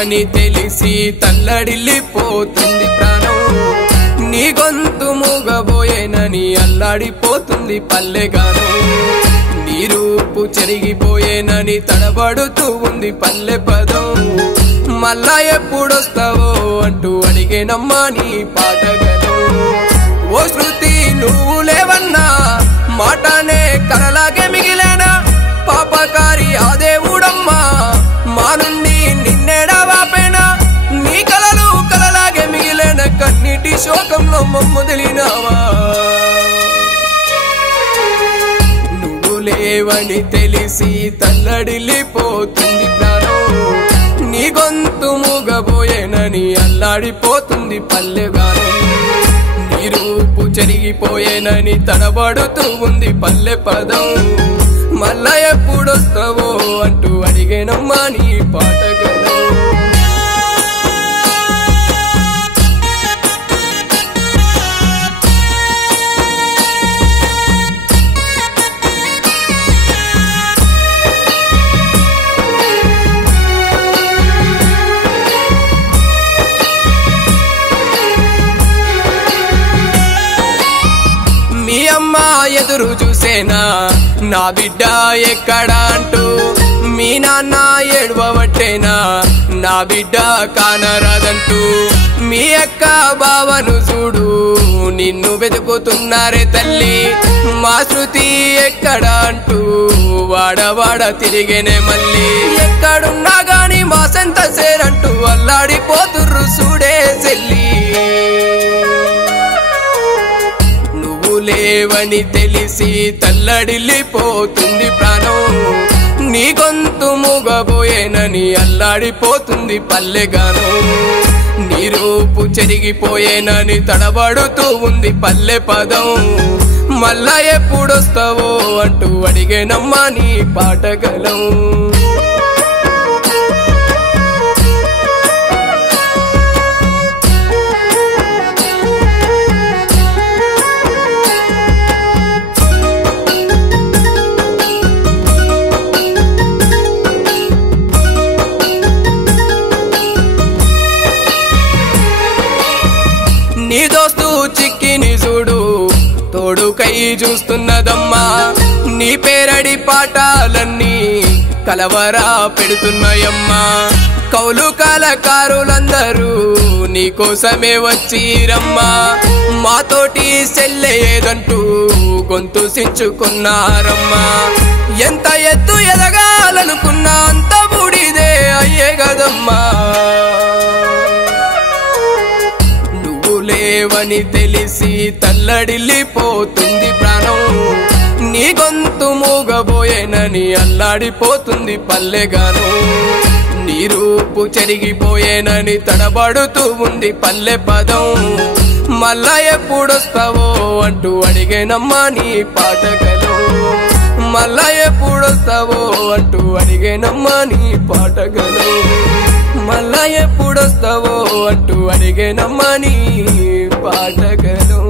లేవని తెలిసి తల్లడిల్లిపోతుంది ప్రాణం నీ గొంతు మూగబోయేనని అల్లాడిపోతుంది పల్లెగాను నీ రూపు చెరిగిపోయేనని తడబడుతూ ఉంది పల్లె పదం మళ్ళా ఎప్పుడొస్తావో అంటూ అడిగేనమ్మా నీ పాటగను ఓ శృతి నువ్వు లేవన్నా మాటనే కలలాగే మిగిలేనా పాపకారి ఆ దేవుడమ్మా మా నుండి నిన్నెడవాపేనా నీ కలలు కలలాగే మిగిలేన కన్నీటి శోకంలో మమ్మొదిలినావా నువ్వు లేవని తెలిసి తల్లడిల్లిపోతుంది ప్రాణం నీ గొంతు మూగబోయేనని అల్లాడిపోతుంది పల్లెగాను నీ రూపు చెరిగిపోయేనని తడబడుతూ ఉంది పల్లె పదం మళ్ళా ఎప్పుడొస్తావో అంటూ అడిగేనమ్మా నీ పాటగను మీ అమ్మ ఎదురు చూసేనా నా బిడ్డ ఎక్కడ అంటూ మీ నాన్న ఏడవబట్టేనా నా బిడ్డ కానరాదంటూ మీ అక్క బావను చూడు నిన్ను వెతుకుతున్నారే తల్లి మా శృతి ఎక్కడ అంటూ వాడవాడ తిరిగేనే మళ్ళీ ఎక్కడున్నా గాని మా సంత సేరంటూ అల్లాడిపోతుర్రు చూడే చెల్లి లేవని తెలిసి తల్లడిల్లిపోతుంది ప్రాణం నీ గొంతు మూగబోయేనని అల్లాడిపోతుంది పల్లెగాను నీ రూపు చెరిగిపోయేనని తడబడుతూ ఉంది పల్లె పదం మళ్ళా ఎప్పుడొస్తావో అంటూ అడిగేనమ్మా నీ పాటగలం నీ దోస్తు చిక్కిని చూడు తోడుకై చూస్తున్నదమ్మా నీ పేరడి పాఠాలన్నీ కలవరా పెడుతున్నాయమ్మా కౌలు కళాకారులందరూ నీ కోసమే వచ్చిరమ్మా మాతోటి సెల్లేదంటూ గొంతు సించుకున్నారమ్మా ఎంత ఎత్తు ఎదగాలనుకున్నా అంత బూడిదే అయ్యే గదమ్మా లేవని తెలిసి తల్లడిల్లిపోతుంది ప్రాణం నీ గొంతు మూగబోయేనని అల్లాడిపోతుంది పల్లెగాను నీ రూపు చెరిగిపోయేనని తడబడుతూ ఉంది పల్లె పదం మళ్ళా ఎప్పుడొస్తావో అంటూ అడిగేనమ్మా నీ పాటగలు మళ్ళా ఎప్పుడొస్తావో అంటూ అడిగేనమ్మా నీ పాటగలు మళ్ళా ఎప్పుడొస్తావో అంటూ అడిగేనమ్మా నీ పాటగలు